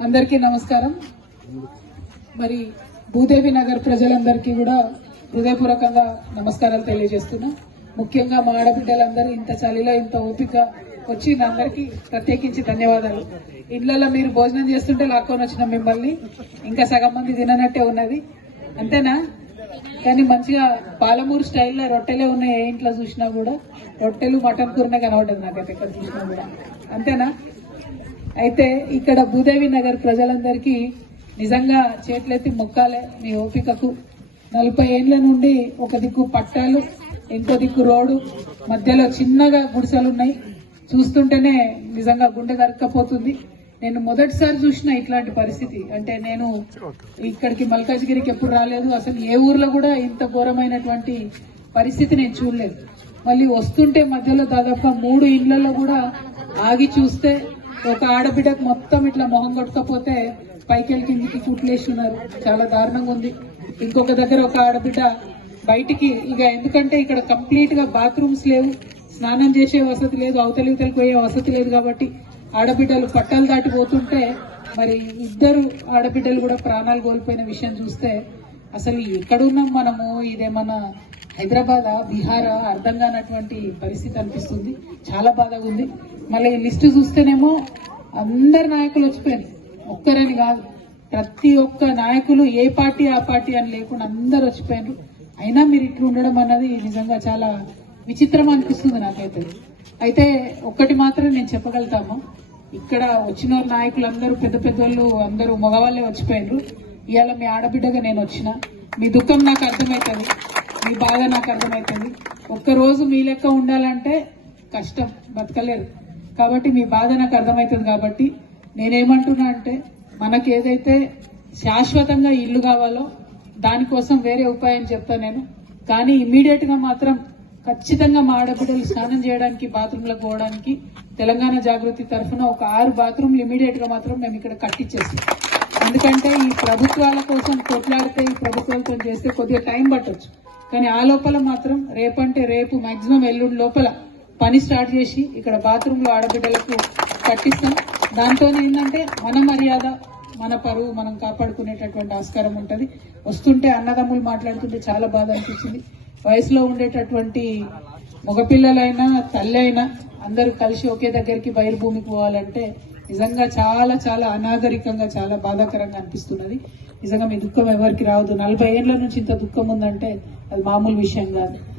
అందరికీ నమస్కారం. మరి భూదేవి నగర్ ప్రజలందరికీ కూడా హృదయపూర్వకంగా నమస్కారాలు తెలియజేస్తున్నా. ముఖ్యంగా మా ఆడబిడ్డలందరూ ఇంత చలిలో ఇంత ఓపిక వచ్చి అందరికీ ప్రత్యేకించి ధన్యవాదాలు. ఇళ్లలో మీరు భోజనం చేస్తుంటే లాక్కొని వచ్చిన మిమ్మల్ని ఇంకా సగం మంది తిననట్టే ఉన్నది, అంతేనా? కానీ మంచిగా పాలమూరు స్టైల్లో రొట్టెలే ఉన్నాయి. ఏ ఇంట్లో చూసినా కూడా రొట్టెలు మటన్ కూరనే కనబడ్డది నాకైతే ఎక్కడ చూసినా కూడా, అంతేనా? అయితే ఇక్కడ భూదేవి నగర్ ప్రజలందరికీ నిజంగా చేతులెత్తి మొక్కాలే మీ ఓపికకు. 40 ఏళ్ల నుండి ఒక దిక్కు పట్టాలు, ఇంకో దిక్కు రోడ్డు, మధ్యలో చిన్నగా గుడిసెలున్నాయి. చూస్తుంటేనే నిజంగా గుండె దరక్కపోతుంది. నేను మొదటిసారి చూసిన ఇట్లాంటి పరిస్థితి. అంటే నేను ఇక్కడికి మల్కాజ్గిరికి ఎప్పుడు రాలేదు, అసలు ఏ ఊర్లో కూడా ఇంత ఘోరమైనటువంటి పరిస్థితి నేను చూడలేదు. మళ్ళీ వస్తుంటే మధ్యలో దాదాపు 3 ఇళ్లలో కూడా ఆగి చూస్తే ఒక ఆడబిడ్డకు మొత్తం ఇట్లా మొహం కొట్టకపోతే పైకెళ్ళి కిందికి కుట్లేసి ఉన్నారు. చాలా దారుణంగా ఉంది. ఇంకొక దగ్గర ఒక ఆడబిడ్డ బయటికి ఎందుకంటే ఇక్కడ కంప్లీట్ గా బాత్రూమ్స్ లేవు, స్నానం చేసే వసతి లేదు, అవతలితలకు పోయే వసతి లేదు. కాబట్టి ఆడబిడ్డలు పట్టాలు దాటిపోతుంటే మరి 2 ఆడబిడ్డలు కూడా ప్రాణాలు కోల్పోయిన విషయం చూస్తే అసలు ఎక్కడున్నాం మనము, ఇదేమన్నా హైదరాబాదా, బీహారా, అర్థం కానటువంటి పరిస్థితి అనిపిస్తుంది. చాలా బాధగా ఉంది. మళ్ళీ ఈ లిస్టు చూస్తేనేమో అందరు నాయకులు వచ్చిపోయారు, ఒక్కరని కాదు, ప్రతి ఒక్క నాయకులు ఏ పార్టీ ఆ పార్టీ అని లేకుండా అందరు వచ్చిపోయారు. అయినా మీరు ఇట్లా ఉండడం అన్నది నిజంగా చాలా విచిత్రం అనిపిస్తుంది నాకైతే. అయితే ఒక్కటి మాత్రం నేను చెప్పగలుగుతాము, ఇక్కడ వచ్చిన నాయకులు అందరూ పెద్ద పెద్దోళ్ళు అందరూ మగవాళ్ళే వచ్చిపోయారు. ఇవాళ మీ ఆడబిడ్డగా నేను వచ్చిన, మీ దుఃఖం నాకు అర్థమవుతుంది, మీ బాధ నాకు అర్థమవుతుంది. ఒక్కరోజు మీ లెక్క ఉండాలంటే కష్టం, బతకలేరు. కాబట్టి మీ బాధ నాకు అర్థమవుతుంది. కాబట్టి నేనేమంటున్నా అంటే మనకి ఏదైతే శాశ్వతంగా ఇల్లు కావాలో దానికోసం వేరే ఉపాయం చెప్తా నేను. కానీ ఇమ్మీడియట్ గా మాత్రం ఖచ్చితంగా మా ఆడబిడ్డలు స్నానం చేయడానికి, బాత్రూంలకు పోవడానికి తెలంగాణ జాగృతి తరఫున ఒక 6 బాత్రూంలు ఇమ్మీడియట్ గా మాత్రం మేము ఇక్కడ కట్టించేస్తాం. ఎందుకంటే ఈ ప్రభుత్వాల కోసం కొట్లాడితే, ఈ ప్రభుత్వాలతో చేస్తే కొద్దిగా టైం పట్టొచ్చు. కానీ ఆ లోపల మాత్రం రేపంటే రేపు, మాక్సిమం ఎల్లుండి లోపల పని స్టార్ట్ చేసి ఇక్కడ బాత్రూంలో ఆడబిడ్డలకు కట్టిస్తాం. దాంతో ఏంటంటే మన మర్యాద, మన పరువు మనం కాపాడుకునేటటువంటి ఆస్కారం ఉంటుంది. వస్తుంటే అన్నదమ్ములు మాట్లాడుతుంటే చాలా బాధ అనిపించింది. వయసులో ఉండేటటువంటి మగపిల్లలైనా తల్లి అయినా అందరూ కలిసి ఒకే దగ్గరికి బయలుభూమికి పోవాలంటే నిజంగా చాలా చాలా అనాగరికంగా, చాలా బాధాకరంగా అనిపిస్తున్నది. నిజంగా మీ దుఃఖం ఎవరికి రావద్దు. 40 ఏళ్ల నుంచి ఇంత దుఃఖం ఉందంటే అది మామూలు విషయం కాదు.